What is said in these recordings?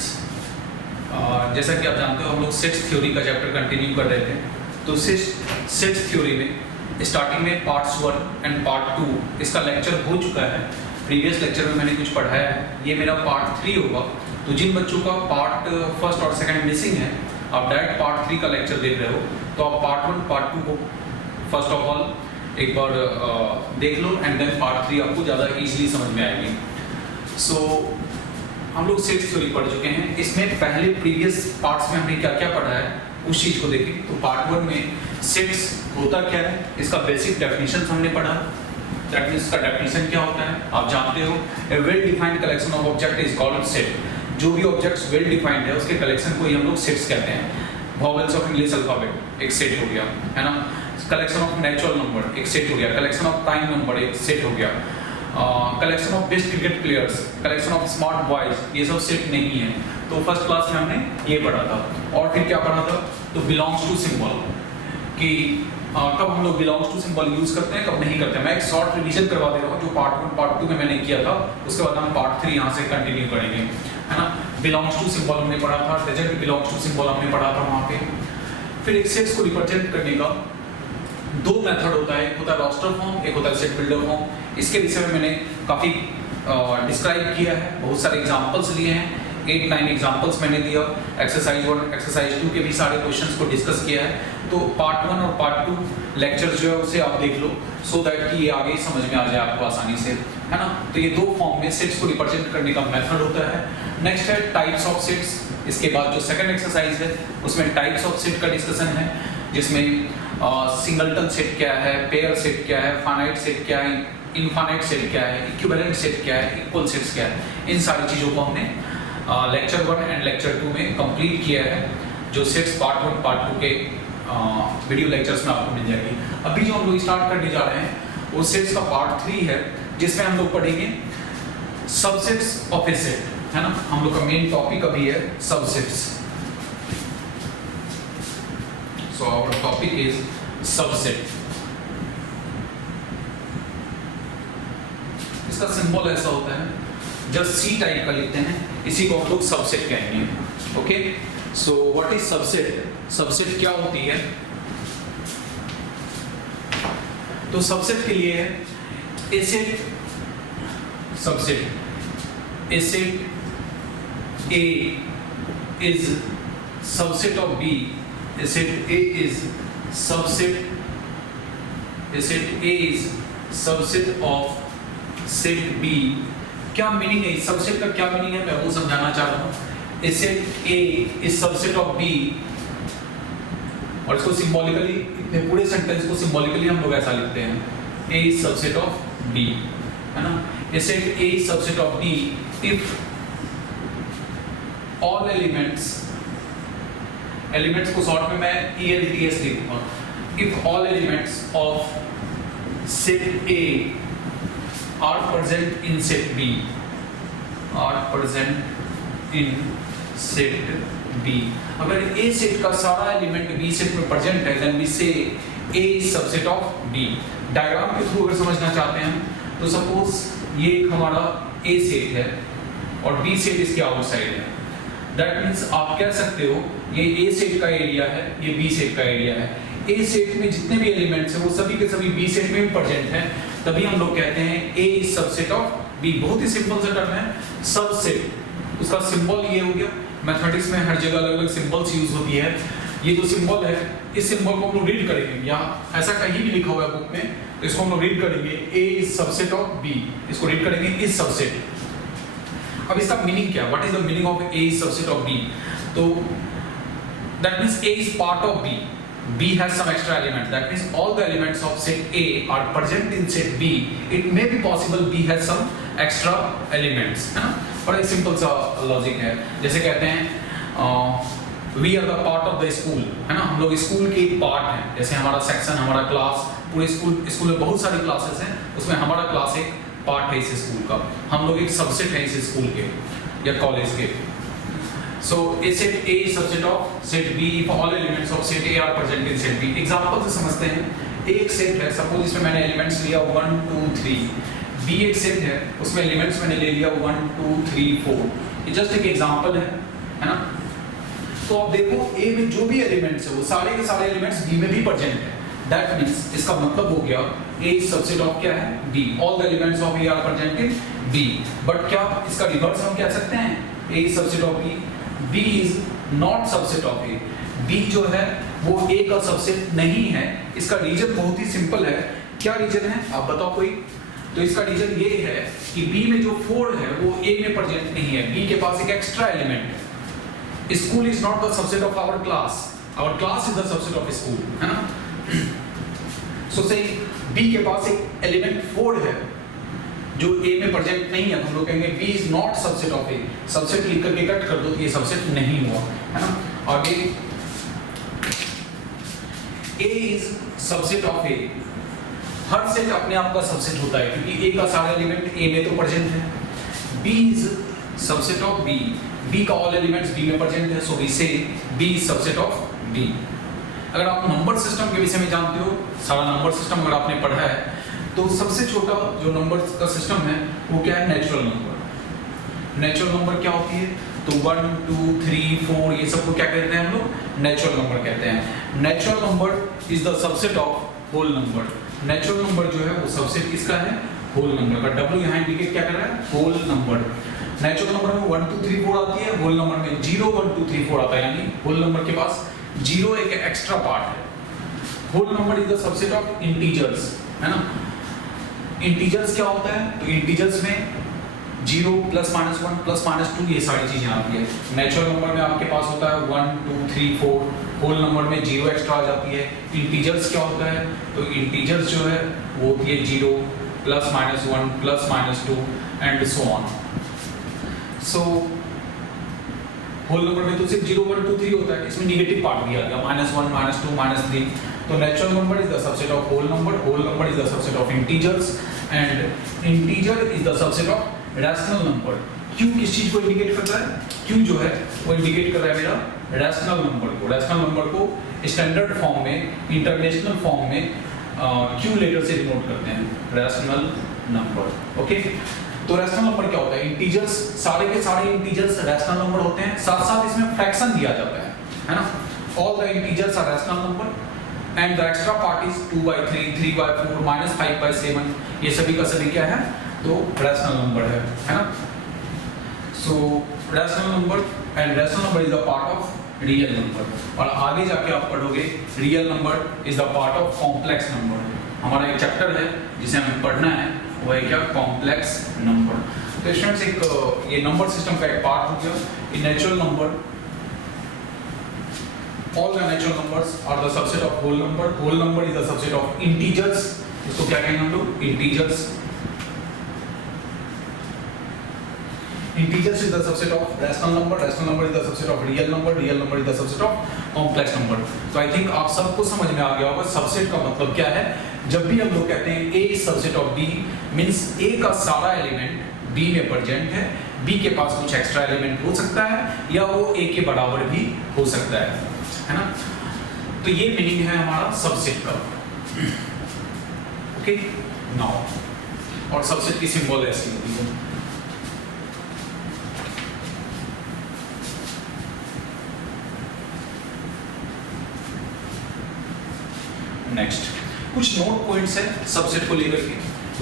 Students, जैसा कि आप जानते हो हम लोग सेट्स थ्योरी का चैप्टर कंटिन्यू कर रहे थे। तो सेट्स थ्योरी में स्टार्टिंग में पार्ट्स 1 एंड पार्ट 2 इसका लेक्चर हो चुका है। प्रीवियस लेक्चर में मैंने कुछ पढ़ाया है, ये मेरा पार्ट 3 होगा। तो जिन बच्चों का पार्ट फर्स्ट और सेकंड मिसिंग है, आप डायरेक्ट पार्ट 3 का लेक्चर देख रहे हो, तो आप पार्ट 1 पार्ट 2 को फर्स्ट ऑफ ऑल एक बार देख लो एंड देन पार्ट 3 आपको ज़्यादा इजीली समझ में आएगी। सो हम लोग सेट्स थ्योरी पढ़ चुके हैं। इसमें पहले प्रीवियस पार्ट्स में हमने क्या क्या पढ़ा है उस चीज़ को देखें। तो पार्ट 1 में सेट्स होता क्या है, इसका बेसिक डेफिनेशन हमने पढ़ा। दैट मींस इसका डेफिनेशन क्या होता है आप जानते हो, a well defined collection of object is called set. जो भी ऑब्जेक्ट्स वेल डिफाइंड है उसके कलेक्शन को ही हम लोग सेट्स कहते हैं। वॉवेल्स ऑफ इंग्लिश अल्फाबेट एक सेट हो गया, है ना। कलेक्शन ऑफ नेचुरल नंबर एक सेट हो गया। कलेक्शन ऑफ प्राइम नंबर एक सेट हो गया। Collection of best cricket players, collection of smart boys, ये सब सेट नहीं है। तो फर्स्ट क्लास में हमने ये पढ़ा था। और फिर क्या पढ़ा था, तो बिलोंग्स टू सिंबल, कि कब हम लोग बिलोंग्स टू सिंबल यूज करते हैं, कब नहीं करते हैं। मैं एक शॉर्ट रिवीजन करवा दे रहा हूँ, जो पार्ट 1 पार्ट 2 में मैंने किया था, उसके बाद हम पार्ट 3 यहाँ से कंटिन्यू करेंगे, है ना। बिलोंग्स टू सिंबल हमने पढ़ा था, डजंट बिलोंग्स टू सिंबल हमने पढ़ा था वहाँ पे। फिर एक सेट्स को रिप्रेजेंट करने का दो मेथड होता है, एक होता है रोस्टर फॉर्म, एक होता है सेट बिल्डर फॉर्म। इसके विषय में मैंने काफ़ी डिस्क्राइब किया है, बहुत सारे एग्जांपल्स लिए हैं, 8-9 एग्जांपल्स मैंने दिया। एक्सरसाइज 1 एक्सरसाइज 2 के भी सारे क्वेश्चंस को डिस्कस किया है। तो पार्ट 1 और पार्ट 2 लेक्चर जो है उसे आप देख लो, सो दैट कि ये आगे समझ में आ जाए आपको आसानी से, है ना। तो ये दो फॉर्म में सेट्स को रिप्रेजेंट करने का मेथड होता है। नेक्स्ट है टाइप्स ऑफ सेट्स। इसके बाद जो सेकंड एक्सरसाइज है उसमें टाइप्स ऑफ सेट का डिस्कशन है, जिसमें सिंगलटन सेट क्या है, पेयर सेट क्या है, फाइनाइट सेट क्या है, इनफाइनाइट सेट क्या है, इक्विवेलेंट सेट क्या है, इक्वल सेट्स क्या है। इन सारी चीज़ों को हमने लेक्चर 1 एंड लेक्चर 2 में कंप्लीट किया है, जो सेट्स पार्ट 1 पार्ट 2 के वीडियो लेक्चर्स में आपको मिल जाएगी। अभी जो हम लोग स्टार्ट करने जा रहे हैं वो सेट्स का पार्ट 3 है, जिसमें हम लोग पढ़ेंगे सबसेट्स ऑफ ए सेट, है ना। हम लोग का मेन टॉपिक अभी है subsets. So our topic is subset. इसका सिंबल ऐसा होता है, जब C टाइप का लिखते हैं इसी को हम लोग सबसेट कहेंगे। Okay, so what is subset? Subset क्या होती है? तो सबसेट के लिए a set, subset a set A is subset of B, a set A is subset of set B। क्या मीनिंग है इस सबसेट का, क्या मीनिंग है मैं वो समझाना चाह रहा हूँ। A set A is subset of B, और इसको सिंबॉलिकली, इतने पूरे सेंटेंस को सिंबॉलिकली हम लोग ऐसा लिखते हैं, A is subset of B, है ना। A set A is subset of B if all elements को शॉर्ट में मैं ELTS लिखूंगा। If all elements of set A are present in set B, अगर A सेट का सारा एलिमेंट B सेट में प्रेजेंट है, then we say A is subset of B। Diagram के थ्रू अगर समझना चाहते हैं तो सपोज ये हमारा A सेट है और B सेट इसके आउटसाइड है। दैट मीन्स आप कह सकते हो ये A सेट का एरिया है, ये B सेट का एरिया है। A सेट में जितने भी एलिमेंट्स हैं वो सभी के सभी B सेट में भी प्रेजेंट हैं, तभी हम लोग कहते हैं A is subset of B। बहुत ही सिंपल सा टर्म है सबसेट। उसका सिंबल ये हो गया। मैथमेटिक्स में हर जगह अलग अलग सिंबल्स यूज होती है। ये जो सिंबल है, इस सिंबल को हम लोग रीड करेंगे, यहाँ ऐसा कहीं भी लिखा हुआ है बुक में, तो इसको हम लोग रीड करेंगे A is subset of B। इसको रीड करेंगे इज सबसेट। अब इसका मीनिंग क्या, what is the meaning of A is subset of B? तो that means A is part of B, B has some extra elements, that means all the elements of set A are present in set B. It may be possible B has some extra elements, है ना। और एक simple सा logic है, जैसे कहते हैं we are the part of the school, है ना। हम लोग स्कूल के एक पार्ट हैं, जैसे हमारा सेक्शन, हमारा क्लास, पूरे स्कूल में बहुत सारी क्लासेस हैं, उसमें हमारा क्लास एक पार्ट है इस स्कूल का। हम लोग एक सबसेट है इस स्कूल के या कॉलेज के। So a set A is subset of set B if all elements of set A are present in set B। Example से समझते हैं। एक सेट है, सपोज इसमें मैंने एलिमेंट्स लिया 1 2 3। B एक सेट है, उसमें एलिमेंट्स मैंने ले लिया 1 2 3 4। ये जस्ट एक एग्जांपल है ना। तो आप देखो ए में जो भी एलिमेंट्स है वो सारे के सारे एलिमेंट्स बी में भी प्रेजेंट है। दैट मींस इसका मतलब हो गया ए इज सबसेट ऑफ क्या है, B. All the elements of A are present in B. But क्या इसका रिवर्स हम कह सकते हैं, A is subset of B, B is not subset of A. B जो है वो ए का सबसेट नहीं है। इसका रीजन बहुत ही सिंपल है। क्या रीजन है आप बताओ कोई? तो इसका रीजन ये है कि बी में जो 4 है वो ए में प्रेजेंट नहीं है। बी के पास एक एक्स्ट्रा एलिमेंट है। School is not the subset of our class, our class is the subset of school, है ना। सो से बी के पास एक एलिमेंट 4 है जो ए में प्रेजेंट नहीं है। हम लोग कहेंगे B is not subset of A. Subset लिख करके कट कर दो तो ये सबसेट नहीं हुआ, है ना। आगे A is subset of A. हर सेट अपने आप का सबसेट होता है क्योंकि ए का सारा एलिमेंट ए में तो प्रेजेंट है। B is subset of B, B का ऑल एलिमेंट्स बी में प्रेजेंट है। So we say B is subset of B. अगर आप नंबर सिस्टम के विषय में जानते हो, सारा नंबर सिस्टम अगर आपने पढ़ा है, तो सबसे छोटा जो नंबर का सिस्टम है वो क्या है, नेचुरल नंबर। नेचुरल नंबर क्या होती है, तो 1 2 3 4 ये सबको क्या कहते हैं हम लोग, नेचुरल नंबर कहते हैं। Natural number is the subset of whole number. Natural number जो है वो सबसेट किसका है, होल नंबर का। W यहाँ इंडिकेट क्या कर रहा है, होल नंबर। नेचुरल नंबर में 1 2 3 4 आती है, होल नंबर में 0 1 2 3 4 आता है, यानी होल नंबर के पास 0 एक एक्स्ट्रा पार्ट है। Whole number is the subset of integers, है ना। इंटीजर्स क्या होता है, तो इंटीजर्स में 0 प्लस माइनस 1 प्लस माइनस 2 ये सारी चीजें आती है। नेचुरल नंबर में आपके पास होता है 1 2 3 4, होल नंबर में 0 एक्स्ट्रा आ जाती है। इंटीजर्स क्या होता है, तो इंटीजर्स जो है वो होती है 0 plus minus 1 plus minus 2 and so on. So whole number में तो सिर्फ 0 1 2 3 होता है, इसमें नेगेटिव पार्ट भी आ गया -1 -2 -3। तो natural number is the subset of whole number is the subset of integers and integer is the subset of rational number. Q किस चीज को इंडिकेट करता है, क्यू जो है वो इंडिकेट कर रहा है मेरा रैशनल नंबर को। रैशनल नंबर को स्टैंडर्ड फॉर्म में, इंटरनेशनल फॉर्म में क्यू लेटर से डिनोट करते हैं, रैशनल नंबर। ओके, तो रैशनल नंबर क्या होता है, इंटीजर्स, सारे के सारे इंटीजर्स रैशनल नंबर होते हैं। साथ साथ इसमें फ्रैक्शन दिया जाता है ना। All the integers are rational number and the extra part is 2/3 3/4 -5/7। ये सभी का सभी क्या है, तो रैशनल नंबर है ना। सो rational number and rational number is the part of real number. और आगे जाके आप पढ़ोगे real number is the part of complex number. हमारा एक चैप्टर है जिसे हमें पढ़ना है, वो है क्या, कॉम्प्लेक्स नंबर। तो स्टूडेंट्स एक ये नंबर सिस्टम का एक पार्ट हो गया। In natural number, all the natural numbers are the subset of whole number. Whole number is the subset of integers. इसको क्या कहेंगे हम लोग, integers. Integers is the subset of rational number. Rational number is the subset of real number. Real number is the subset of complex number. तो I think आप सबको समझ में आ गया होगा सबसेट का मतलब क्या है। जब भी हम लोग कहते हैं A is subset of B, means A का सारा एलिमेंट B में प्रेजेंट है। B के पास कुछ एक्स्ट्रा एलिमेंट हो सकता है या वो A के बराबर भी हो सकता है ना। तो ये मीनिंग है हमारा सबसेट का। ओके, नाउ और सबसेट की सिंबल ऐसी होती है। नेक्स्ट कुछ नोट पॉइंट्स है सबसेट को लेकर के।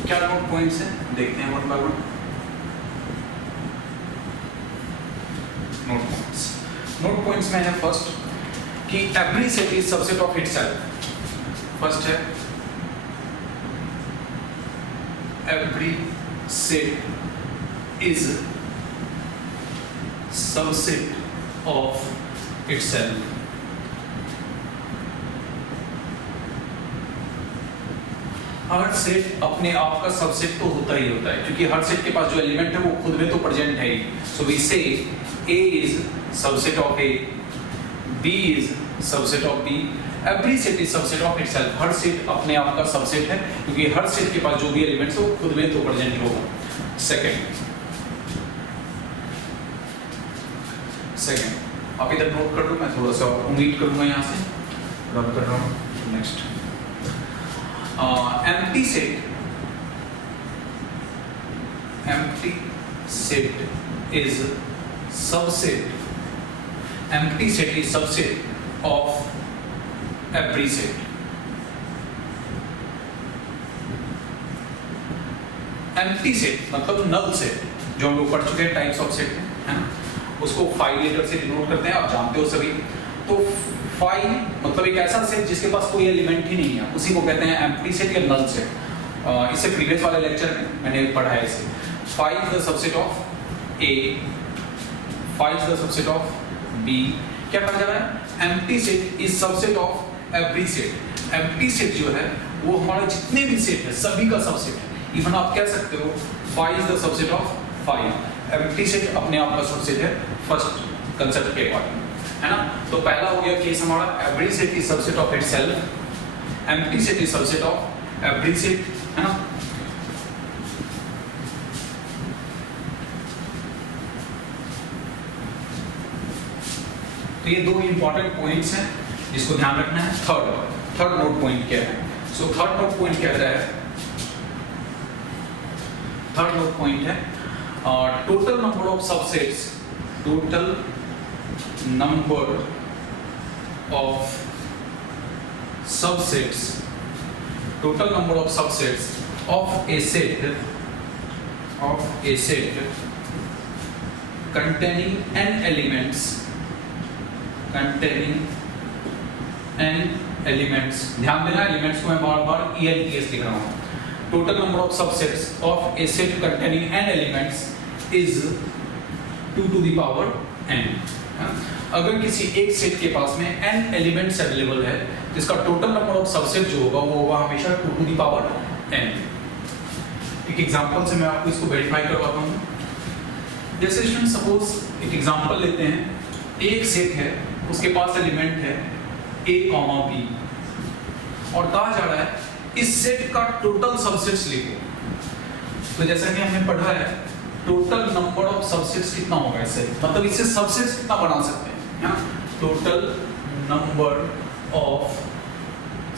क्या नोट पॉइंट्स है, देखते हैं one by one. Note points में है फर्स्ट कि every set is subset of itself. First है every set is subset of itself. हर सेट अपने आप का सबसेट तो होता ही होता है क्योंकि हर सेट के पास जो एलिमेंट है वो खुद में तो प्रेजेंट है ही। सो वी से A is subset of A, B is subset of B, every set is subset of itself। Her set अपने आप का सबसेट है क्योंकि हर सेट के पास जो भी एलिमेंट्स है वो खुद में तो प्रेजेंट होगा। सेकंड आप इधर नोट कर लो, मैं थोड़ा सा उम्मीद करूंगा यहाँ से रब कर रहा हूँ। Next empty set is subset empty set is subset of every set. Empty set मतलब नल सेट, जो हम लोग पढ़ चुके हैं टाइप्स ऑफ सेट में, है ना, उसको फाइव लेटर से डिनोट करते हैं, आप जानते हो सभी। तो फाइव मतलब एक ऐसा सेट जिसके पास कोई एलिमेंट ही नहीं है, उसी को कहते हैं एम्प्टी सेट या नल सेट। इससे प्रीवियस वाले लेक्चर में मैंने पढ़ा है इसे। Five is the subset of A, five is the subset of B. क्या कहा जा रहा है? Empty set is subset of every set. Empty set जो है वो हमारे जितने भी सेट है सभी का सबसेट है। इवन आप कह सकते हो five is the subset of five. Empty set अपने आप का सबसेट है फर्स्ट कंसेप्ट के अकॉर्डिंग, है ना। तो पहला हो गया केस हमारा, every set is subset of itself, empty set is subset of every set, है ना। तो ये दो इंपॉर्टेंट पॉइंट्स हैं जिसको ध्यान रखना है। थर्ड नोट पॉइंट क्या है? सो थर्ड नोट पॉइंट कह रहा है, थर्ड नोट पॉइंट है total number of subsets, total number of subsets, total number of subsets of A set, of A set containing n elements, containing n elements, ध्यान देना elements को मैं बार बार ELTS लिख रहा हूँ। Total number of subsets of A set containing n elements is 2 to the power n। अगर किसी एक सेट के पास में n एलिमेंट्स अवेलेबल है तो इसका टोटल नंबर ऑफ सबसेट जो होगा वो होगा हमेशा 2 to the power n। एक एग्जांपल से मैं आपको इसको वेरीफाई करवाता हूँ। जैसे स्टूडेंट सपोज एक एग्जांपल लेते हैं, एक सेट है उसके पास एलिमेंट है a, b और कहा जा रहा है इस सेट का टोटल सबसेट्स लिखो। तो जैसा कि हमने पढ़ा है टोटल नंबर ऑफ सबसेट्स कितना होगा इससे, मतलब इससे सबसेट्स कितना बना सकते हैं, है ना। Total number of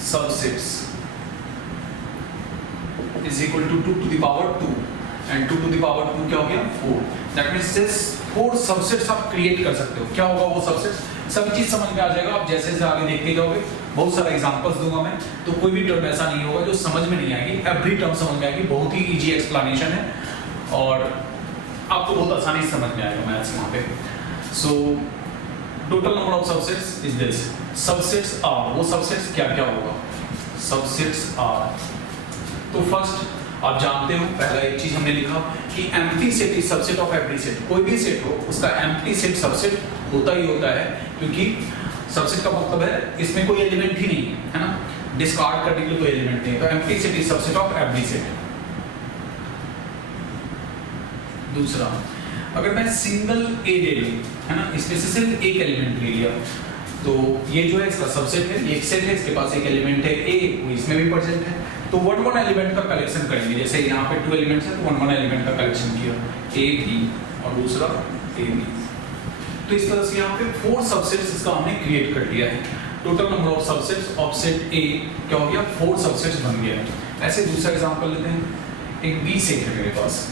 subsets is equal to 2 to the power 2 एंड 2 to the power 2 क्या हो गया 4। दैट मींस दिस 4 सबसेट्स आप क्रिएट कर सकते हो। क्या होगा वो सबसेट्स, सभी चीज समझ में आ जाएगा आप जैसे जैसे आगे देखते जाओगे। बहुत सारे एग्जांपल्स दूंगा मैं, तो कोई भी टर्म ऐसा नहीं होगा जो समझ में नहीं आएगी, एवरी टर्म समझ में आएगी। बहुत ही इजी एक्सप्लेनेशन है और आपको बहुत आसानी से समझ में आएगा मैथ्स वहाँ पे। So total number of subsets is this. Subsets are, वो सबसेट्स क्या क्या होगा, सबसेट्स आर। तो फर्स्ट आप जानते हो, पहला एक चीज हमने लिखा कि empty set is subset of every set. कोई भी सेट हो उसका एम्प्टी सेट सबसेट होता ही होता है, क्योंकि सबसेट का मतलब है इसमें कोई एलिमेंट ही नहीं है ना, डिस्कार्ड करने के लिए कोई एलिमेंट नहीं है। तो empty set is subset of every set. दूसरा, अगर मैं सिंगल ए ले लूं, है ना, इसमें से सिर्फ एक एलिमेंट ले लिया, तो ये जो है इसका सबसेट है, ये एक सेट है, इसके पास एक एलिमेंट है ए, वो इसमें भी प्रेजेंट है। तो वन एलिमेंट का कलेक्शन करेंगे। जैसे यहाँ पे 2 एलिमेंट्स है तो वन एलिमेंट का कलेक्शन किया, ए बी और दूसरा ए बी। तो इस तरह से यहाँ पे 4 सबसेट्स इसका हमने क्रिएट कर लिया है। Total number of subsets of set ए क्या हो गया 4 सबसेट्स बन गया है। ऐसे दूसरा एग्जांपल लेते हैं, एक बी सेट है मेरे पास,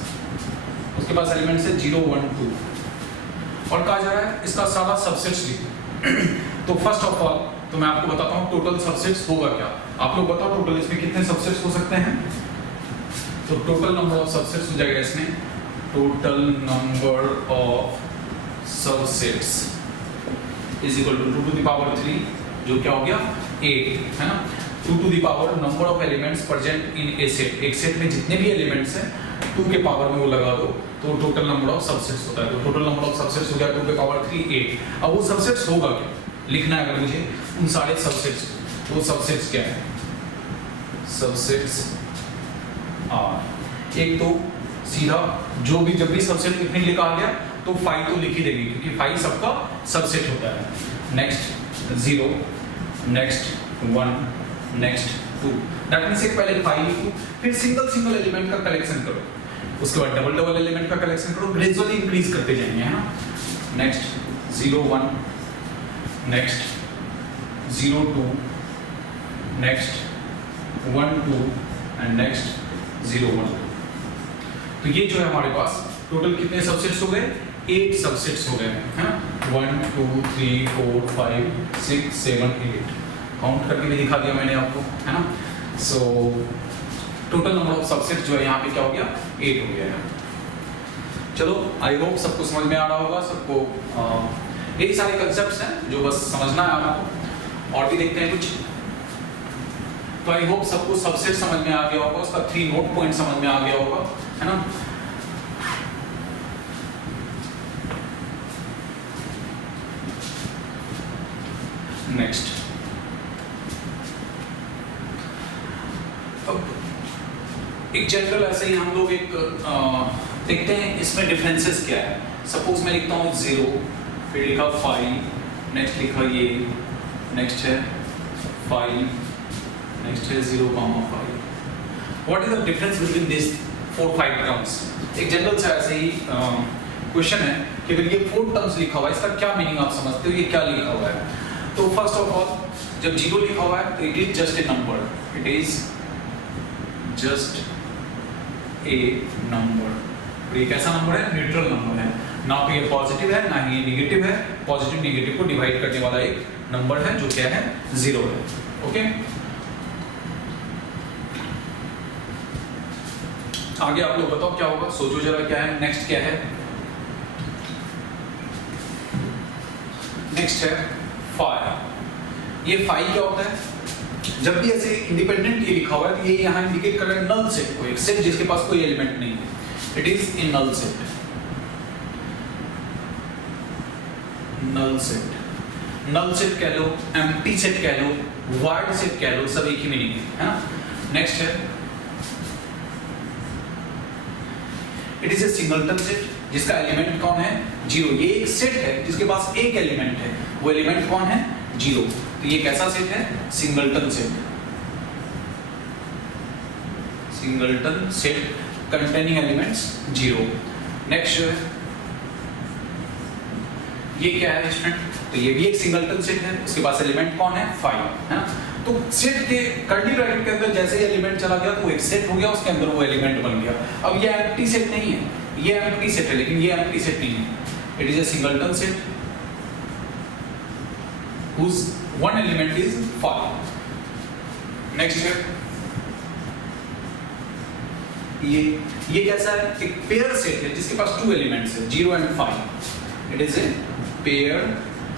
उसके पास एलिमेंट्स है 0 1 2 और कहा जा रहा है इसका सारा सबसेट्स लिखो। तो फर्स्ट ऑफ ऑल तो मैं आपको बताता हूँ टोटल सबसेट्स होगा क्या। आप लोग बताओ टोटल इसमें कितने सबसेट्स हो सकते हैं। तो टोटल नंबर ऑफ सबसेट्स हो जाएगा इसमें, total number of subsets is equal to 2 to the power 3, जो क्या हो गया 8, है ना। 2 to the power number of elements present in a set. एक सेट में जितने भी एलिमेंट्स हैं 2 के पावर में वो लगा दो तो टोटल नंबर ऑफ सबसेट्स होता है। तो टोटल नंबर ऑफ सबसेट्स हो गया 2 के पावर 3 8। अब वो सबसेट्स होगा क्या लिखना है अगर मुझे उन सारे सबसेट्स, तो वो सबसेट्स क्या है, सबसेट्स आर। एक तो सीधा जो भी जब भी सबसेट लिखने के लिए कहा गया तो 5 तो लिख ही देंगे क्योंकि 5 सबका सबसेट होता है। Next 0, next 1, next 2। That means एक पहले 5 लिखो, फिर सिंगल एलिमेंट का कलेक्शन करो, उसके बाद डबल एलिमेंट का कलेक्शन करो, ग्रेजुअली इंक्रीज करते जाएंगे, है ना। Next 0 1, next 0 2, next 1 2 and next 0 1। तो ये जो है हमारे पास टोटल कितने सबसेट्स हो गए 8 सबसेट्स हो गए हैं, 1 2 3 4 5 6 7 8 काउंट करके भी दिखा दिया मैंने आपको, है ना। सो टोटल नंबर ऑफ सबसेट्स जो है यहाँ पे क्या हो गया, 8 हो गया है। चलो आई होप सबको समझ में आ रहा होगा, सबको यही सारे कंसेप्ट्स हैं जो बस समझना है आपको। और भी देखते हैं कुछ। तो आई होप सबको सबसेट समझ में आ गया होगा, उसका 3 नोट पॉइंट समझ में आ गया होगा, है ना। नेक्स्ट एक जनरल ऐसे ही हम लोग एक देखते हैं इसमें डिफरेंसेस क्या है। सपोज मैं लिखता हूँ 0, फिर लिखा 5, नेक्स्ट लिखा ये, नेक्स्ट है 5, नेक्स्ट है 0,5। What is the difference between this 4-5 terms. एक जनरल सा ऐसे ही क्वेश्चन है कि अगर ये 4 टर्म्स लिखा हुआ है, इसका क्या मीनिंग आप समझते हो, ये क्या लिखा हुआ है। तो फर्स्ट ऑफ ऑल जब 0 लिखा हुआ है तो it is just a number, it is just a number. ये कैसा नंबर है, न्यूट्रल नंबर है, ना तो ये पॉजिटिव है ना ही नेगेटिव है। पॉजिटिव नेगेटिव को डिवाइड करने वाला एक नंबर है जो क्या है, 0 है। ओके, आगे आप लोग बताओ क्या होगा, सोचो जरा क्या है। नेक्स्ट क्या है, नेक्स्ट है 5। ये 5 क्या होता है, जब भी ऐसे इंडिपेंडेंट ये लिखा हुआ है तो ये यहाँ इंडिकेट कर रहा है नल सेट को, एक सेट जिसके पास कोई एलिमेंट नहीं है। It is in null set, null set, null set कह लो, एम्प्टी सेट कह लो, वाइड सेट कह लो, सब एक ही मीनिंग है ना। नेक्स्ट है it is a singleton set, जिसका एलिमेंट कौन है, 0। ये एक सेट है जिसके पास एक एलिमेंट है, वो एलिमेंट कौन है, 0। तो ये कैसा सेट है, singleton set, singleton set containing elements 0। Next ये क्या है स्टूडेंट, तो ये भी एक सिंगलटन सेट है, उसके पास एलिमेंट कौन है, 5, है ना। तो सेट के कर्ली ब्रैकेट के अंदर जैसे ही एलिमेंट चला गया तो वो एक सेट हो गया, उसके अंदर वो एलिमेंट बन गया। अब ये एम्प्टी सेट नहीं है, ये एम्प्टी सेट है, लेकिन ये एम्प्टी सेट नहीं है। It is a singleton set whose one element is 5. Next है ये कैसा है, एक पेयर सेट है जिसके पास 2 एलिमेंट्स है, 0 and 5। It is a pair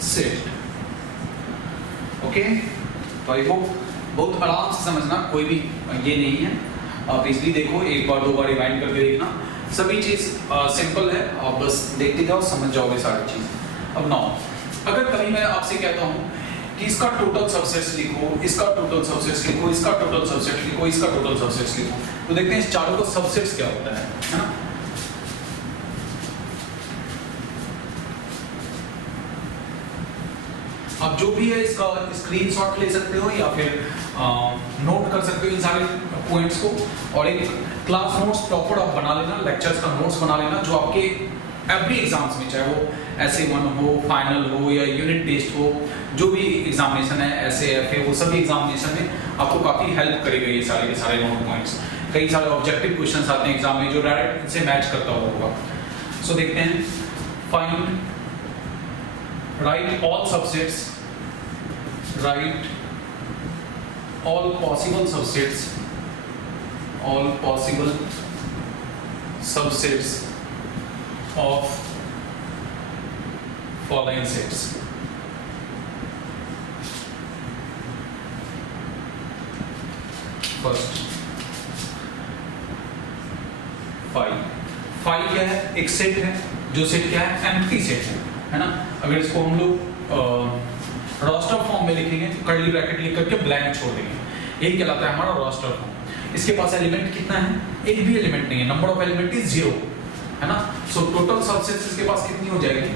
set. Okay, तो आई होप बहुत आराम से समझना, कोई भी ये नहीं है, आप इजली देखो, एक बार 2 बार रिवाइंड करके देखना, सभी चीज सिंपल है, आप बस देखते जाओ, समझ जाओगे सारी चीज। अब नाउ अगर कभी मैं आपसे कहता हूं कि इसका टोटल सबसेट्स लिखो, इसका टोटल सबसेट्स लिखो, इसका टोटल सबसेट लिखो, इसका टोटल सबसेट्स लिखो, तो देखते हैं इस चारों को सबसेट्स क्या होता है ना। आप जो भी है इसका स्क्रीनशॉट ले सकते हो या फिर नोट कर सकते हो इन सारे पॉइंट्स को, और एक क्लास नोट्स प्रॉपर आप बना लेना, लेक्चर्स का नोट्स बना लेना, जो आपके एवरी एग्जाम्स में, चाहे वो SA1 हो, फाइनल हो या यूनिट टेस्ट हो, जो भी एग्जामिनेशन है, SAF है, वो सभी एग्जामिनेशन में आपको काफ़ी हेल्प करेगा ये सारे के सारे नोट पॉइंट्स। कई सारे ऑब्जेक्टिव क्वेश्चंस आते हैं एग्जाम में जो डायरेक्ट इनसे मैच करता होगा। सो देखते हैं, find, right all subsets, right all possible subsets, all possible subsets of following sets. First 5 क्या है, एक सेट है, जो सेट क्या है, एम्प्टी सेट है ना। अगर इसको हम लोग रोस्टर फॉर्म में लिखेंगे तो कर्ली ब्रैकेट लिख करके ब्लैंक छोड़ देंगे, यही कहलाता है हमारा रोस्टर फॉर्म। इसके पास एलिमेंट कितना है, एक भी एलिमेंट नहीं है, नंबर ऑफ एलिमेंट इज 0, है ना। सो टोटल सबसेट्स इसके पास कितनी हो जाएगी,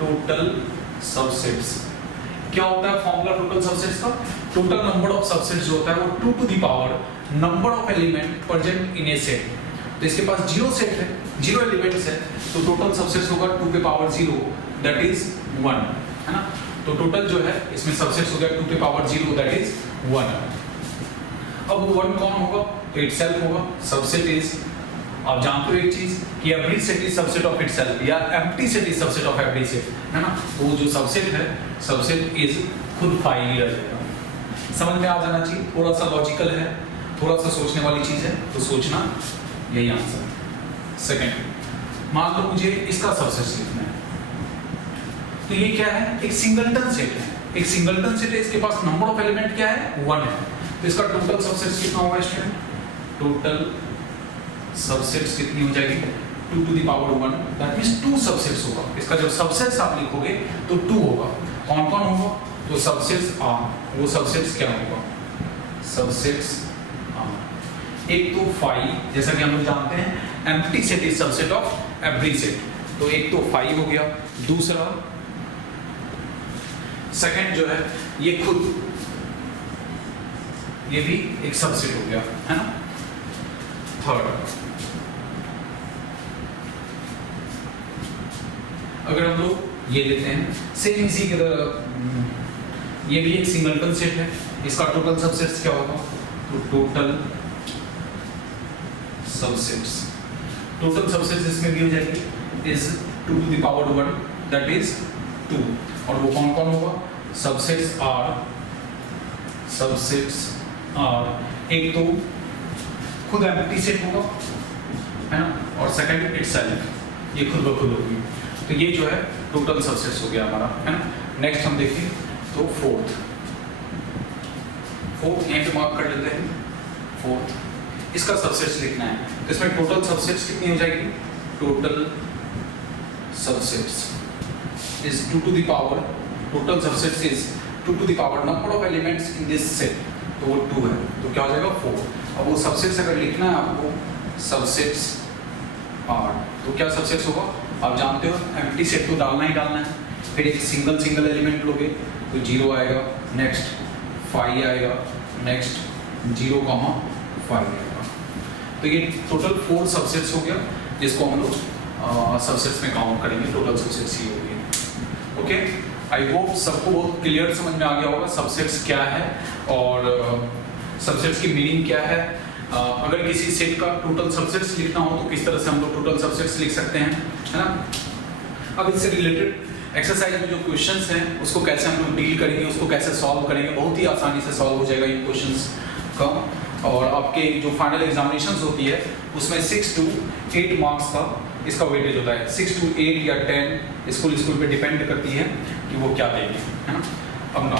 टोटल सबसेट्स क्या होता है फॉर्मूला टोटल सबसेट्स का, टोटल नंबर ऑफ सबसेट्स जो होता है वो 2 to the power number of element present in a set. तो इसके पास 0 सेट है, 0 एलिमेंट्स है, तो टोटल सबसेट्स होगा 2 के पावर 0, दैट इज 1, है ना। तो टोटल जो है इसमें सबसेट्स हो गया 2 के पावर 0, दैट इज 1। अब 1 कौन होगा, तो इटसेल्फ होगा, सबसेट इज आप जानते हो एक चीज कि every set is subset of itself या empty set is subset of every set, है ना। वो जो सबसेट है, सबसेट इज खुद फाइल ही रहेगा। समझ में आ जाना चाहिए, थोड़ा सा लॉजिकल है, थोड़ा सा सोचने वाली चीज है, तो सोचना यही आंसर है। सेकंड, मान लो मुझे इसका सबसेट लिखना है, तो ये क्या है, एक सिंगलटन सेट है। एक सिंगलटन सेट है, इसके पास नंबर ऑफ एलिमेंट क्या है, 1 है। तो इसका टोटल सबसेट्स कितना होगा स्टूडेंट, टोटल सबसेट्स कितनी हो जाएगी, 2 to the power 1, that means 2 subsets होगा। इसका जब सबसेट्स आप लिखोगे तो 2 होगा। कौन कौन होगा, तो सबसेट्स आर, वो सबसेट्स क्या होगा, सबसेट्स आर। एक तो फाइव, जैसा कि हम लोग जानते हैं empty set is subset of every set, तो एक तो फाइव हो गया। दूसरा सेकंड जो है ये खुद, ये भी एक सबसेट हो गया, है ना। थर्ड, अगर हम लोग ये लेते हैं सेम इसी की तरह, ये भी एक सिंगलटन सेट है, इसका टोटल सबसेट्स क्या होगा, तो टोटल सबसेट्स, टोटल सबसेट्स इसमें भी हो जाएगी is 2 to the power 1, that is 2। और वो कौन कौन होगा, सबसेट्स आर, एक तो खुद एम्प्टी सेट होगा, है ना, और सेकंड इटसेल्फ, ये खुद ब खुद होगी। तो ये जो है टोटल सबसेट्स हो गया हमारा, है ना। नेक्स्ट हम देखें तो फोर्थ यहीं पे मार्क कर लेते हैं। फोर्थ, इसका सबसेट्स लिखना है, तो इसमें टोटल सबसेट्स कितनी हो जाएगी, total subsets is 2 to the power, total subsets is 2 to the power number of elements in this set, तो वो 2 है, तो क्या हो जाएगा 4। अब वो सबसेट्स अगर लिखना है आपको, सबसेट्स आर, तो क्या सबसेट्स होगा, आप जानते हो एम्प्टी सेट तो डालना ही डालना है। फिर एक सिंगल एलिमेंट लोगे तो 0 आएगा, नेक्स्ट 5 आएगा, नेक्स्ट 0,5 आएगा। तो ये टोटल 4 सबसेट्स हो गया, जिसको हम लोग सबसेट्स में काउंट करेंगे, टोटल सबसेट्स ही होगी। ओके, आई होप सबको बहुत क्लियर समझ में आ गया होगा सबसेट्स क्या है और सबसेट्स की मीनिंग क्या है। अगर किसी सेट का टोटल सबसेट्स लिखना हो तो किस तरह से हम लोग टोटल सबसेट्स लिख सकते हैं, है ना। अब इससे रिलेटेड एक्सरसाइज में जो क्वेश्चंस हैं उसको कैसे हम लोग डील करेंगे, उसको कैसे सॉल्व करेंगे, बहुत ही आसानी से सॉल्व हो जाएगा इन क्वेश्चंस का। और आपके जो फाइनल एग्जामिनेशंस होती है उसमें 6 to 8 मार्क्स का इसका वेटेज होता है। 6 to 8 या 10 स्कूल पे डिपेंड करती है कि वो क्या देंगे, है ना। अब ना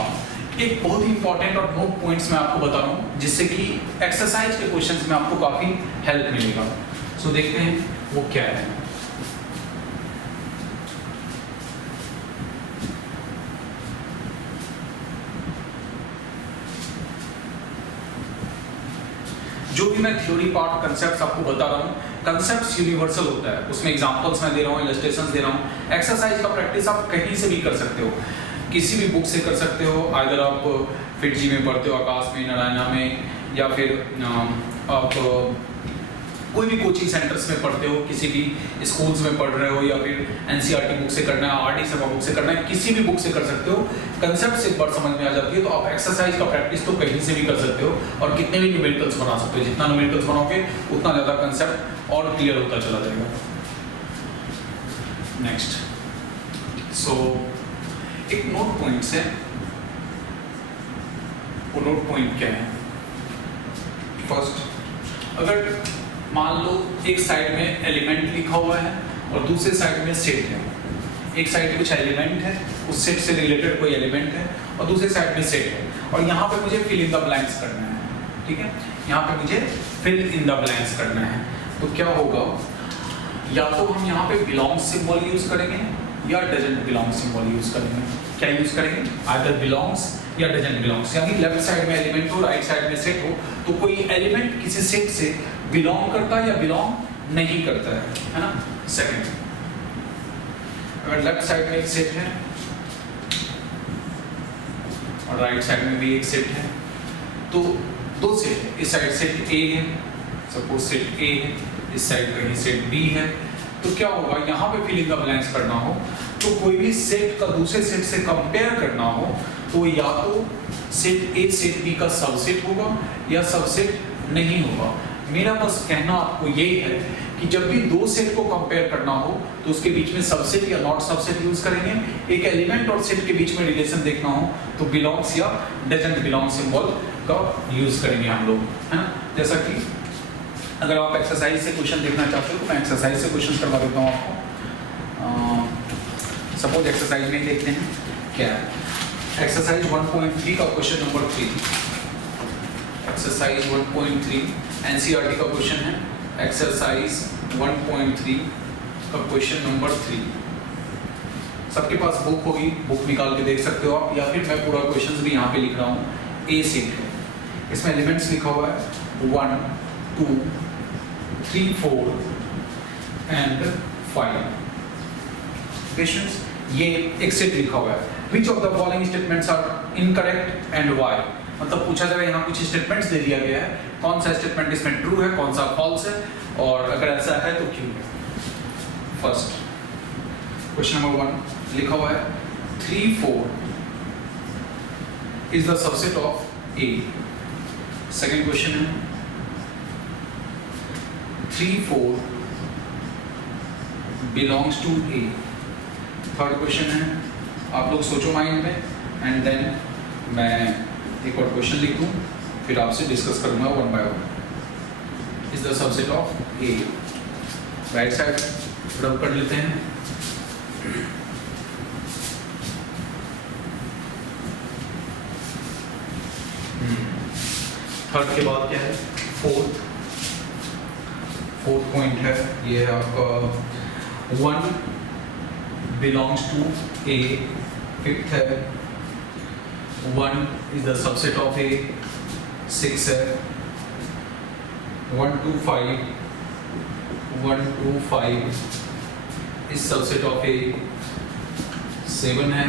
एक बहुत ही इंपॉर्टेंट और नोट पॉइंट्स मैं आपको बता रहा हूँ, जिससे कि एक्सरसाइज के क्वेश्चंस में आपको काफ़ी हेल्प मिलेगा। सो देखते हैं वो क्या है। जो भी मैं थ्योरी पार्ट कंसेप्ट्स आपको बता रहा हूँ, कंसेप्ट्स यूनिवर्सल होता है, उसमें एग्जांपल्स मैं दे रहा हूँ, इलस्ट्रेशंस दे रहा हूँ। एक्सरसाइज का प्रैक्टिस आप कहीं से भी कर सकते हो, किसी भी बुक से कर सकते हो। अगर आप फिटजी में पढ़ते हो, आकाश में, नारायणा में, या फिर आप कोई भी कोचिंग सेंटर्स में पढ़ते हो, किसी भी स्कूल्स में पढ़ रहे हो, या फिर एनसीईआरटी बुक से करना है, आरडी शर्मा बुक से करना है, किसी भी बुक से कर सकते हो। कंसेप्ट एक बार समझ में आ जाती है तो आप एक्सरसाइज का प्रैक्टिस तो कहीं से भी कर सकते हो और कितने भी न्यूमेरिकल्स बना सकते हो। जितना न्यूमेरिकल्स बनाओगे उतना ज़्यादा कंसेप्ट और क्लियर होता चला जाएगा। नेक्स्ट, सो एक नोट पॉइंट्स है, वो नोट पॉइंट क्या है। फर्स्ट, अगर मान लो एक साइड में एलिमेंट लिखा हुआ है और दूसरे साइड में सेट है। एक साइड कुछ एलिमेंट है, उस सेट से रिलेटेड कोई एलिमेंट है, और दूसरे साइड में सेट है, और यहाँ पे मुझे फिल इन द ब्लैंक्स करना है। ठीक है, यहाँ पे मुझे फिल इन द ब्लैंक्स करना है। तो क्या होगा, या तो हम यहाँ पे बिलोंग्स सिंबल यूज करेंगे या डजंट बिलोंग सिंबल यूज करेंगे। क्या यूज करेंगे, आइदर बिलोंग्स या डजंट बिलोंग्स। यानी लेफ्ट साइड में एलिमेंट हो, राइट साइड में सेट हो, तो कोई एलिमेंट किसी सेट से बिलोंग करता है या बिलोंग नहीं करता है ना। सेकंड, अगर लेफ्ट साइड में एक सेट है और राइट साइड में भी एक सेट है, तो दो सेट है, इस साइड सेट ए है, सपोज सेट ए है, इस साइड कहीं सेट बी है, तो क्या होगा, यहाँ पे फिल इन द ब्लैंक्स करना हो तो कोई भी सेट का दूसरे सेट से कंपेयर करना हो तो या तो सेट ए सेट बी का सबसेट होगा या सबसेट नहीं होगा। मेरा बस कहना आपको यही है कि कि जब भी दो सेट को कंपेयर करना हो तो उसके बीच में सबसेट या नॉट सबसेट यूज करेंगे। एक एलिमेंट और सेट के बीच में रिलेशन देखना हो तो बिलोंग्स या डजंट बिलोंग सिंबल का यूज करेंगे हम लोग, है ना। जैसा कि अगर आप एक्सरसाइज से क्वेश्चन देखना चाहते हो तो मैं एक्सरसाइज से क्वेश्चन करवा देता हूँ आपको। सपोज एक्सरसाइज में देखते हैं क्या है। एक्सरसाइज 1.3 का क्वेश्चन नंबर 3, एक्सरसाइज 1.3 एनसीईआरटी का क्वेश्चन है। एक्सरसाइज 1.3 का क्वेश्चन नंबर 3। सबके पास बुक होगी, बुक निकाल के देख सकते हो आप, या फिर मैं पूरा क्वेश्चन भी यहाँ पे लिख रहा हूँ। ए सेट है, इसमें एलिमेंट्स लिखा हुआ है 1 2 3 4 एंड 5। क्वेश्चंस ये एक सेट लिखा हुआ है। Which of the following statements are incorrect and why? मतलब पूछा जा रहा है, यहाँ कुछ स्टेटमेंट्स दे दिया गया है, कौन सा स्टेटमेंट इसमें ट्रू है, कौन सा फॉल्स है, और अगर ऐसा है तो क्यों है। फर्स्ट क्वेश्चन नंबर 1 लिखा हुआ है 3 4 is the subset of A। Second question है 3 4 belongs to A। Third question है, आप लोग सोचो माइंड में एंड देन मैं एक और क्वेश्चन लिख दूं, फिर आपसे डिस्कस करूंगा one by one. Is the subset of A. Right side रब कर लेते हैं। थर्ड के बाद क्या है, फोर्थ पॉइंट है, ये है आपका 1 belongs to A। फिफ्थ है 1 is the subset of A। 6 है 1 2 5 is subset of A। 7 है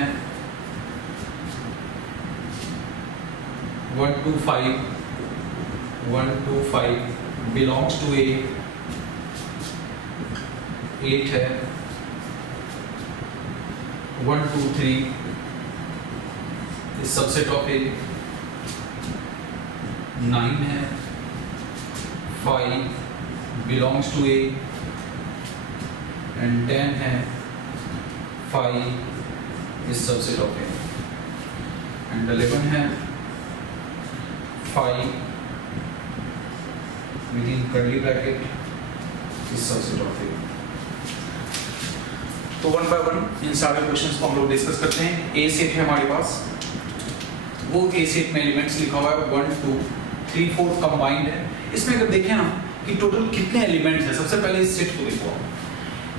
1 2 5 belongs to A। 8 है 1 2 3 is subset of A। 9 है 5 belongs to A and 10 है 5 is subset of A and 11 है 5 within curly bracket is subset of A। तो one by one in सारे questions को हम लोग डिस्कस करते हैं। ए सेट है हमारे पास, वो ए सेट में एलिमेंट्स लिखा हुआ है 1 2 3 4 कंबाइंड है। इसमें अगर देखें ना कि टोटल कितने एलिमेंट्स हैं, सबसे पहले इस सेट को देखो।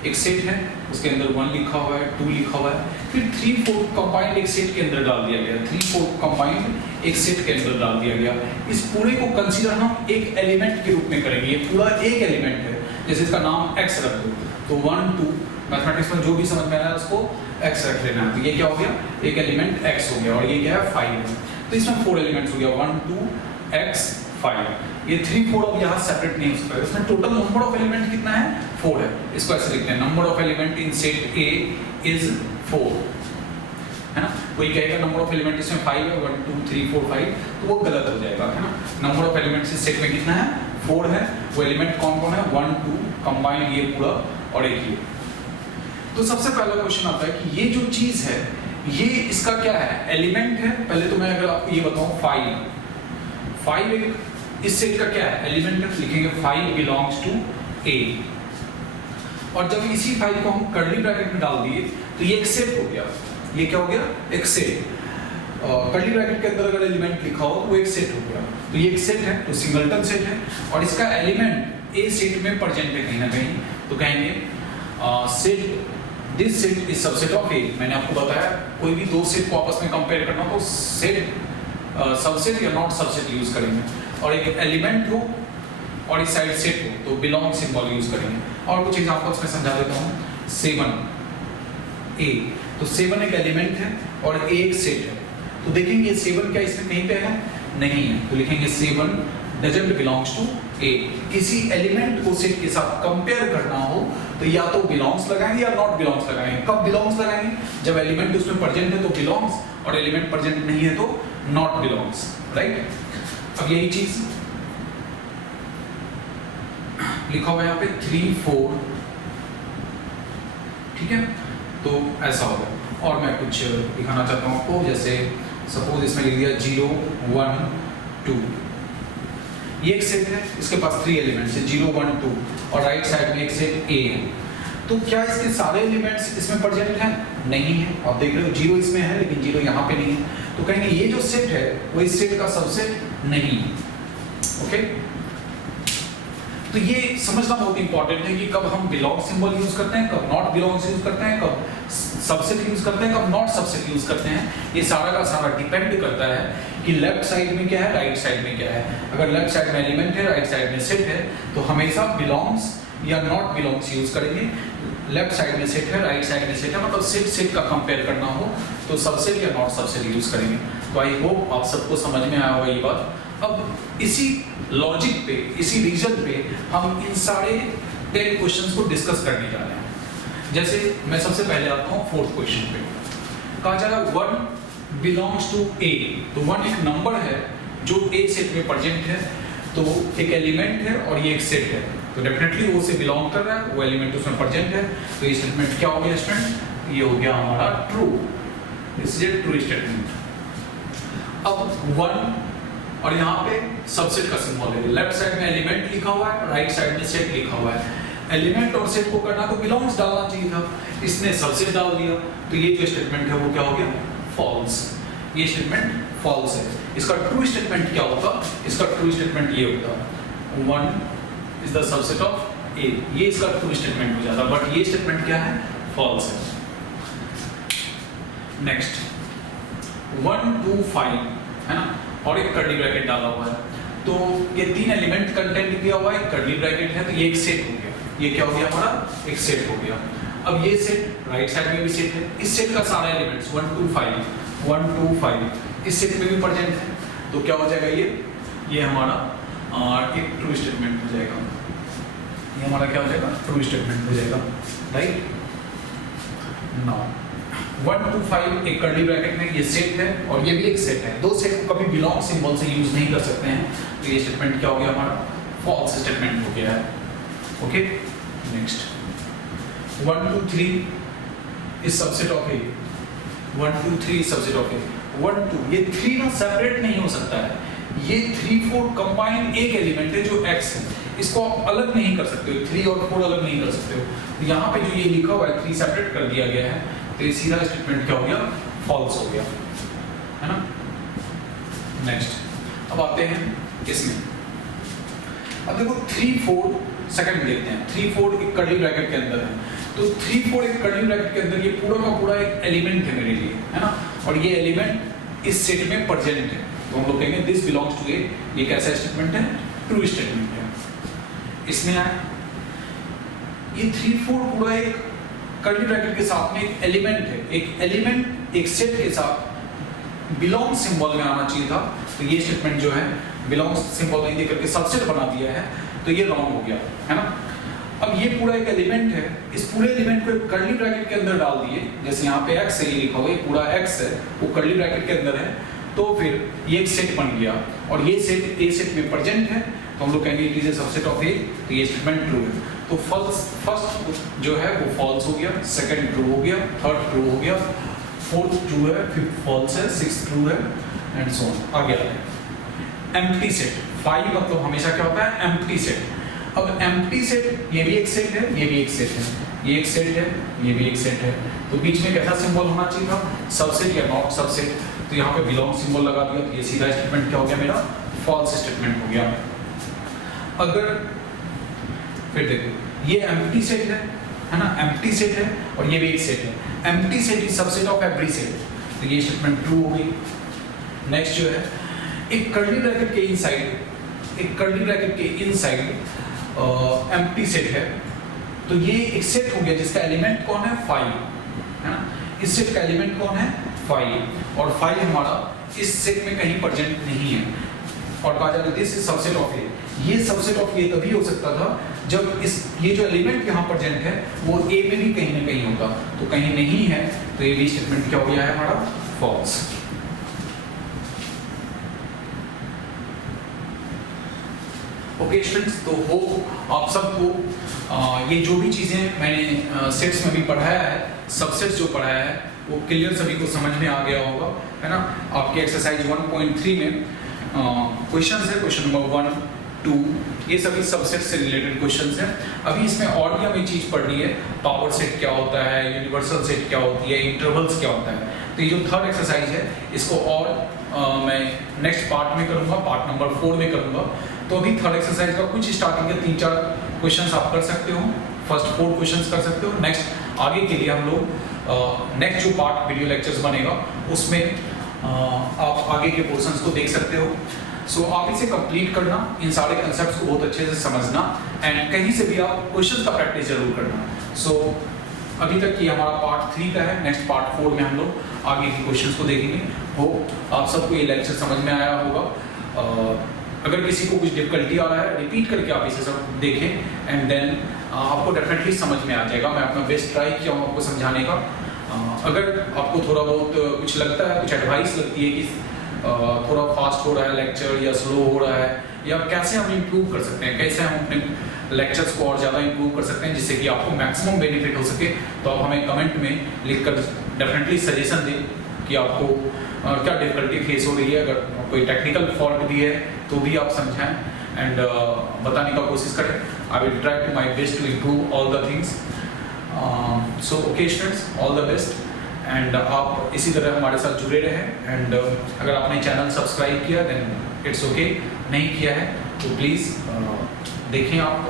एक सेट है, उसके अंदर 1 लिखा हुआ है, 2 लिखा हुआ है, फिर 3 4 कंबाइंड एक सेट के अंदर डाल दिया गया, 3 4 कंबाइंड एक सेट के अंदर डाल दिया गया। इस पूरे को कंसीडर हम एक एलिमेंट के रूप में करेंगे। ये पूरा एक एलिमेंट है, जैसे इसका नाम x रख दो तो 1 2 मैथमेटिक्स में जो भी समझ में आया उसको x रख लेना है। तो ये क्या हो गया, एक एलिमेंट x हो गया, और ये क्या है 5 है। तो इसमें 4 एलिमेंट्स हो गया 1 2 x 5। ये 3 4 अब यहाँ सेपरेट नहीं हो सकता। इसमें टोटल नंबर ऑफ एलिमेंट कितना है, 4 है। इसको ऐसे लिखते हैं, number of element in set A is 4, है ना। कोई कहेगा नंबर ऑफ एलिमेंट इसमें 5 है 1 2 3 4 5, तो वो गलत हो जाएगा, है ना। नंबर ऑफ एलिमेंट्स इस सेट में कितना है, 4 है। वो एलिमेंट कौन कौन है, 1 2 कंबाइंड ये पूरा और एक ये। तो सबसे पहला क्वेश्चन आता है कि ये जो चीज है ये इसका क्या है, एलिमेंट है। पहले तो मैं अगर आपको ये बताऊं 5 एक इस सेट का क्या है, एलिमेंट है। लिखेंगे 5 बिलोंग्स टू A, और जब इसी 5 को हम कर्ली ब्रैकेट में डाल दिए तो ये एक सेट हो गया। ये क्या हो गया, एक सेट। कर्ली ब्रैकेट के अंदर अगर एलिमेंट लिखा हो तो वो एक सेट हो गया। तो ये एक सेट है, तो सिंगलटन सेट है, और इसका एलिमेंट A सेट में प्रेजेंट है कहीं ना कहीं। तो कहेंगे set this set is subset of A। मैंने आपको बताया कोई भी दो सेट को आपस में कंपेयर करना हो तो सेट सबसेट या नॉट सबसेट यूज करेंगे, और एक एलिमेंट हो और इस साइड सेट हो तो बिलोंग सिंबल यूज करेंगे। और कुछ एग्जांपल्स में समझा देता हूँ। 7 A, तो 7 एक एलिमेंट है और A एक सेट है। तो देखेंगे 7 क्या इसमें कहीं पे है, नहीं है, तो लिखेंगे 7 डजंट बिलोंग्स टू A। किसी एलिमेंट को सेट के साथ कंपेयर करना हो तो या तो बिलोंग्स लगाएंगे या नॉट बिलोंग्स लगाएंगे। कब बिलोंग्स लगाएंगे, जब एलिमेंट उसमें प्रेजेंट है तो बिलोंग्स, और एलिमेंट प्रेजेंट नहीं है तो नॉट बिलोंग्स, राइट। अब यही चीज लिखा हुआ है यहाँ पे 3 4, ठीक है, तो ऐसा होगा। और मैं कुछ दिखाना चाहता हूँ आपको, जैसे सपोज इसमें लिख दिया 0 1 2, ये एक सेट है, इसके पास 3 एलिमेंट्स है 0 1 2, और राइट साइड में एक सेट A है। तो क्या इसके सारे एलिमेंट्स इसमें प्रेजेंट हैं? नहीं है। आप देख रहे हो 0 इसमें है लेकिन 0 यहाँ पे नहीं है, तो कहेंगे ये जो सेट है वो इस सेट का सबसेट नहीं है। ओके, तो ये समझना बहुत इंपॉर्टेंट है कि कब हम बिलोंग सिंबल यूज करते हैं, कब नॉट बिलोंग्स यूज करते हैं, कब सबसेट यूज करते हैं, कब नॉट सबसेट यूज करते हैं। ये सारा का सारा डिपेंड करता है कि लेफ्ट साइड में क्या है, राइट साइड में क्या है। अगर लेफ्ट साइड में एलिमेंट है, राइट साइड में सेट है, तो हमेशा बिलोंग्स या नॉट बिलोंग्स यूज करेंगे। लेफ्ट साइड में सेट है, राइट साइड में सेट है, मतलब सेट सेट का कंपेयर करना हो तो सबसेट या नॉट सबसेट यूज करेंगे। तो आई होप आप सबको समझ में आया होगा ये बात। अब इसी लॉजिक पे, इसी रीजन पे हम इन सारे 10 क्वेश्चंस को डिस्कस करने जा रहे हैं। जैसे मैं सबसे पहले आता हूँ 4th क्वेश्चन पे। कहा जा रहा है 1 बिलोंग्स टू A, तो 1 एक नंबर है जो A सेट में प्रेजेंट है, तो एक एलिमेंट है और ये एक सेट है, तो डेफिनेटली वो से बिलोंग कर रहा है, वो एलिमेंट उसमें प्रेजेंट है। तो ये स्टेटमेंट क्या हो गया स्टूडेंट? ये हो गया हमारा true. This is a true statement. अब 1 और यहाँ पे सबसेट का सिंबल है, लेफ्ट साइड में एलिमेंट लिखा हुआ है, राइट साइड में सेट लिखा हुआ है। एलिमेंट और सेट को करना तो बिलोंग्स डालना चाहिए था, इसने सबसेट डाल दिया, तो ये जो स्टेटमेंट है वो क्या हो गया? फॉल्स। ये स्टेटमेंट फॉल्स है। इसका ट्रू स्टेटमेंट क्या होता? इसका ट्रू स्टेटमेंट ये होता 1 is the subset of A, ये इसका ट्रू स्टेटमेंट हो जाता, बट ये स्टेटमेंट क्या है? फॉल्स है। नेक्स्ट 1 2 5 है ना, और एक कर्ली ब्रैकेट डाला हुआ है, तो ये 3 एलिमेंट कंटेंट दिया हुआ है, कर्ली ब्रैकेट है, तो ये एक सेट हो गया। ये क्या हो गया हमारा? एक सेट हो गया। अब ये सेट राइट साइड में भी सेट है, इस सेट का सारा एलिमेंट्स 1 2 5 इस सेट में भी प्रेजेंट है, तो क्या हो जाएगा? ये हमारा एक ट्रू स्टेटमेंट हो जाएगा। ये हमारा क्या हो जाएगा? ट्रू स्टेटमेंट हो जाएगा, राइट। नाउ 1 2 5 एक कर्ली ब्रैकेट में ये सेट है और ये भी एक सेट है, दो सेट को कभी बिलोंग सिंबल से यूज नहीं कर सकते हैं, तो ये स्टेटमेंट क्या हो गया हमारा? फॉल्स स्टेटमेंट हो गया है। Okay, next 1 2 3 is subset of A। 1 2 3 subset of A। 1 2 ये 3 ना सेपरेट नहीं हो सकता है, ये 3 4 कंबाइन एक एलिमेंट है जो X है, इसको आप अलग नहीं कर सकते हो, 3 और 4 अलग नहीं कर सकते हो। यहाँ पे जो ये लिखा हुआ है 3 सेपरेट कर दिया गया है, तो ये सीधा स्टेटमेंट क्या हो गया? फॉल्स हो गया, है ना। नेक्स्ट अब आते हैं इसमें। अब देखो 3 4 सेकंड में देखते हैं। 3 4 एक कर्ली ब्रैकेट के अंदर है, तो 3 4 एक कर्ली ब्रैकेट के अंदर ये पूरा का पूरा एक एलिमेंट है मेरे लिए, है ना, और ये एलिमेंट इस सेट में प्रेजेंट है, तो हम लोग कहेंगे दिस बिलोंग्स टू A। ये कैसा स्टेटमेंट है? ट्रू स्टेटमेंट है। इसमें आया ये 3 4 पूरा एक कर्ली ब्रैकेट के साथ में एक एलिमेंट है, एक एलिमेंट एक सेट के साथ बिलोंग सिंबल में आना चाहिए था, तो ये स्टेटमेंट जो है बिलोंग सिंबल नहीं देकर के सबसेट बना दिया है, तो ये रॉन्ग हो गया, है ना। अब ये पूरा एक एलिमेंट है, इस पूरे एलिमेंट को एक कर्ली ब्रैकेट के अंदर डाल दिए, जैसे यहाँ पे X है, ये लिखा हुआ है पूरा X है, वो कर्ली ब्रैकेट के अंदर है, तो फिर ये एक सेट बन गया और ये सेट A सेट में प्रेजेंट है, तो हम लोग कहेंगे it is a subset of A, तो ये स्टेटमेंट ट्रू है। तो फर्स्ट जो है वो फॉल्स हो गया, सेकंड ट्रू हो गया, थर्ड ट्रू हो गया, फोर्थ ट्रू है, फिफ्थ फॉल्स है, सिक्स्थ ट्रू है, एंड सो ऑन। आगे आते हैं एम्प्टी सेट। 5 मतलब हमेशा क्या होता है? Empty set. अब एम्प्टी सेट ये भी एक सेट है, ये भी एक सेट है, ये एक सेट है, ये भी एक सेट है, तो बीच में कैसा सिंबल होना चाहिए था? सबसेट या नॉट सबसेट, तो यहाँ पे बिलोंग सिंबल लगा दिया, तो ये सीधा स्टेटमेंट क्या हो गया मेरा? फॉल्स स्टेटमेंट हो गया। अगर फिर देखो ये एम्प्टी सेट है ना, एम्प्टी सेट है और ये भी एक सेट है, empty set is subset of every set, तो ये स्टेटमेंट ट्रू हो गई। नेक्स्ट जो है एक कर्ली ब्रैकेट के इनसाइड, एक कर्ली ब्रैकेट के इनसाइड एम्प्टी सेट है, तो ये एक सेट हो गया जिसका एलिमेंट कौन है? 5, है ना। इस सेट का एलिमेंट कौन है? 5, और 5 हमारा इस सेट में कहीं प्रेजेंट नहीं है, और कहा जाता है this is subset of A। ये सबसेट ऑफ A तभी हो सकता था जब ये जो एलिमेंट यहाँ प्रेजेंट है वो A में भी कहीं ना कहीं होगा, तो कहीं नहीं है, तो ये भी स्टेटमेंट क्या हो गया है हमारा? फॉल्स। ओके स्टूडेंट्स, तो होप आप सबको ये जो भी चीज़ें मैंने सेट्स में भी पढ़ाया है, सबसेट्स जो पढ़ाया है वो क्लियर सभी को समझ में आ गया होगा, है ना। आपके एक्सरसाइज 1.3 में क्वेश्चन है, क्वेश्चन नंबर 1, 2, ये सभी सबसेट से रिलेटेड क्वेश्चंस हैं। अभी इसमें और भी हमें चीज़ पढ़नी है, पावर सेट क्या होता है, यूनिवर्सल सेट क्या होती है, इंटरवल्स क्या होता है। तो ये जो थर्ड एक्सरसाइज है इसको और मैं नेक्स्ट पार्ट में करूँगा, पार्ट नंबर 4 में करूँगा। तो अभी थर्ड एक्सरसाइज का कुछ स्टार्टिंग के 3-4 क्वेश्चंस आप कर सकते हो, फर्स्ट 4 क्वेश्चंस कर सकते हो। नेक्स्ट आगे के लिए हम लोग नेक्स्ट जो पार्ट वीडियो लेक्चर्स बनेगा उसमें आप आगे के पोर्शंस को देख सकते हो। सो आप इसे कंप्लीट करना, इन सारे कंसेप्ट्स को बहुत अच्छे से समझना एंड कहीं से भी आप क्वेश्चंस का प्रैक्टिस जरूर करना। सो अभी तक ये हमारा पार्ट 3 का है। नेक्स्ट पार्ट 4 में हम लोग आगे के क्वेश्चंस को देखेंगे। हो आप सबको ये लेक्चर समझ में आया होगा। अगर किसी को कुछ डिफिकल्टी आ रहा है, रिपीट करके आप इसे सब देखें एंड देन आपको डेफिनेटली समझ में आ जाएगा। मैं अपना बेस्ट ट्राई किया हूँ आपको समझाने का। अगर आपको थोड़ा बहुत कुछ लगता है, कुछ एडवाइस लगती है कि थोड़ा फास्ट हो रहा है लेक्चर या स्लो हो रहा है, या कैसे हम इम्प्रूव कर सकते हैं, कैसे हम अपने लेक्चर्स को और ज़्यादा इम्प्रूव कर सकते हैं जिससे कि आपको मैक्सिमम बेनिफिट हो सके, तो आप हमें कमेंट में लिखकर डेफिनेटली सजेशन दें कि आपको क्या डिफिकल्टी फेस हो रही है। अगर कोई टेक्निकल फॉल्ट भी है तो भी आप समझाएं एंड बताने का कोशिश करें। I will try to my best to improve all the things. So okay students, all the best and आप इसी तरह हमारे साथ जुड़े रहें। एंड अगर आपने चैनल सब्सक्राइब किया देन इट्स ओके, नहीं किया है तो प्लीज़ देखें, आप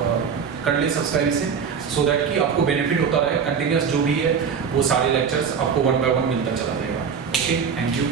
कर लें सब्सक्राइब इसे, सो दैट कि आपको बेनिफिट होता रहे। कंटिन्यूस जो भी है वो सारे लेक्चर्स आपको 1 by 1 मिलता चला जाएगा। Okay, thank you.